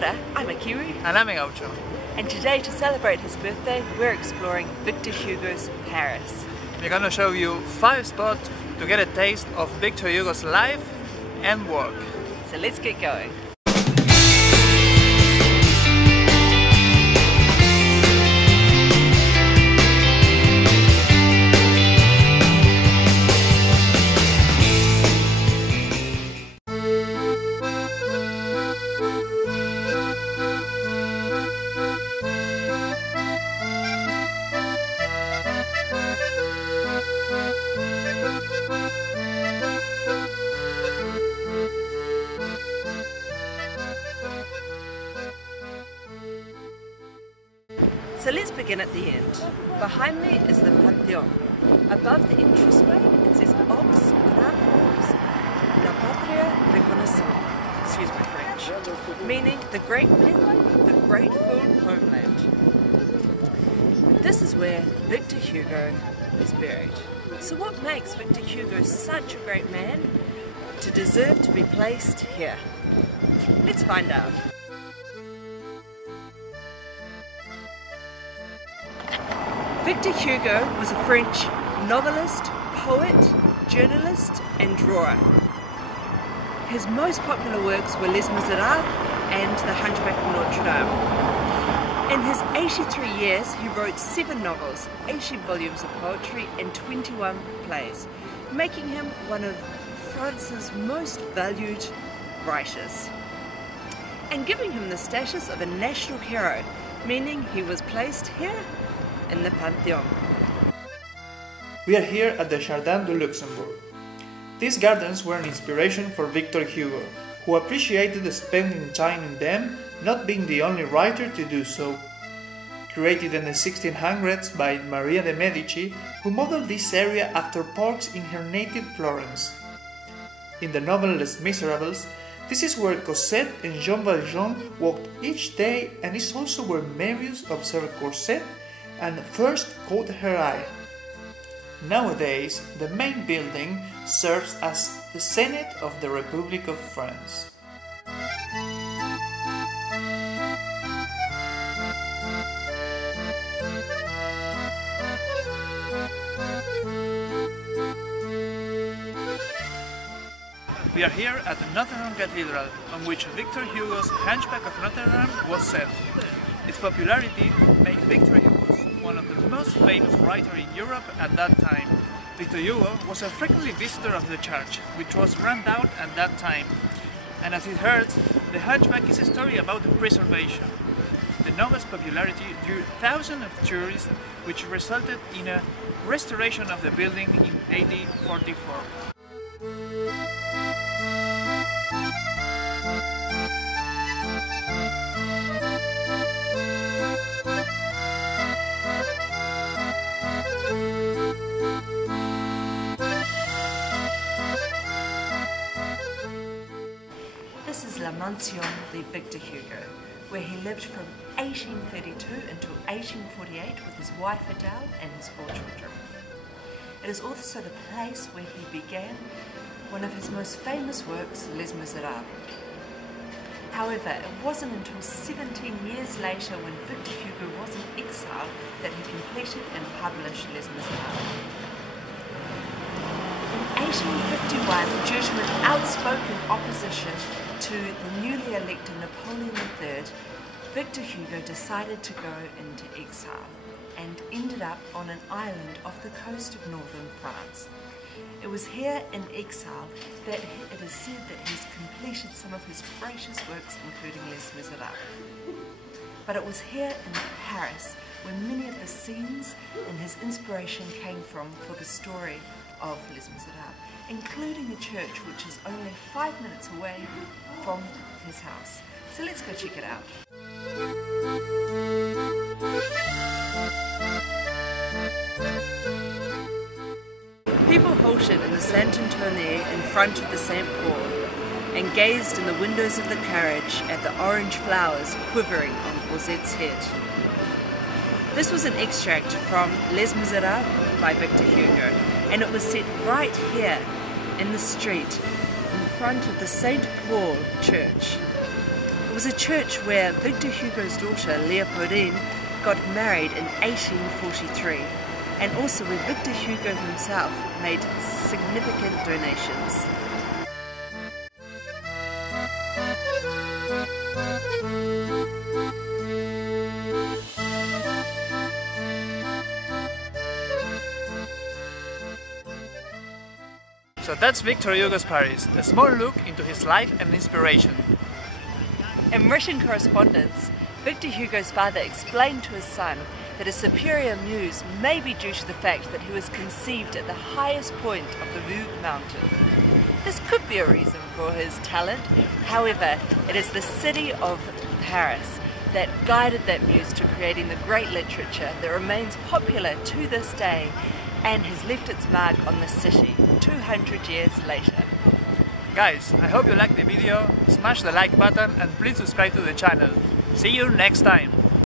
ora, I'm a Kiwi. And I'm a Gaucho. And today, to celebrate his birthday, we're exploring Victor Hugo's Paris. We're gonna show you 5 spots to get a taste of Victor Hugo's life and work. So let's get going. So let's begin at the end. Behind me is the Pantheon. Above the entranceway it says Aux Grands La Patria Reconnaissante, excuse my French, meaning the great men, the grateful homeland. This is where Victor Hugo is buried. So what makes Victor Hugo such a great man to deserve to be placed here? Let's find out. Victor Hugo was a French novelist, poet, journalist and drawer. His most popular works were Les Miserables and The Hunchback of Notre Dame. In his 83 years he wrote 7 novels, 80 volumes of poetry and 21 plays, making him one of France's most valued writers, and giving him the status of a national hero, meaning he was placed here in the Pantheon. We are here at the Jardin de Luxembourg. These gardens were an inspiration for Victor Hugo, who appreciated spending time in them, not being the only writer to do so. Created in the 1600s by Maria de Medici, who modeled this area after parks in her native Florence. In the novel Les Miserables, this is where Cosette and Jean Valjean walked each day, and is also where Marius observed Cosette and first caught her eye. Nowadays, the main building serves as the Senate of the Republic of France. We are here at the Notre Dame Cathedral, on which Victor Hugo's Hunchback of Notre Dame was set. Its popularity made Victor Hugo one of the most famous writers in Europe at that time. Victor Hugo was a frequently visitor of the church, which was run down at that time. And as it hurts, The Hunchback is a story about the preservation. The novel's popularity drew thousands of tourists, which resulted in a restoration of the building in AD 44. This is La Mansion de Victor Hugo, where he lived from 1832 until 1848 with his wife Adele and his 4 children. It is also the place where he began one of his most famous works, Les Miserables. However, it wasn't until 17 years later, when Victor Hugo was in exile, that he completed and published Les Miserables. In 1851, due to an outspoken opposition to the newly elected Napoleon III, Victor Hugo decided to go into exile and ended up on an island off the coast of northern France. It was here in exile that it is said that he's completed some of his greatest works, including Les Miserables. But it was here in Paris where many of the scenes and his inspiration came from for the story of Les Miserables, including a church which is only 5 minutes away from his house. So let's go check it out. People halted in the Saint-Antoine in front of the St. Paul and gazed in the windows of the carriage at the orange flowers quivering on Cosette's head. This was an extract from Les Miserables by Victor Hugo, and it was set right here in the street in front of the St. Paul Church. It was a church where Victor Hugo's daughter Leopoldine got married in 1843, and also where Victor Hugo himself made significant donations. So that's Victor Hugo's Paris, a small look into his life and inspiration. In Russian correspondence, Victor Hugo's father explained to his son that his superior muse may be due to the fact that he was conceived at the highest point of the Vosges mountain. This could be a reason for his talent. However, it is the city of Paris that guided that muse to creating the great literature that remains popular to this day and has left its mark on the city 200 years later. Guys, I hope you liked the video, smash the like button and please subscribe to the channel. See you next time!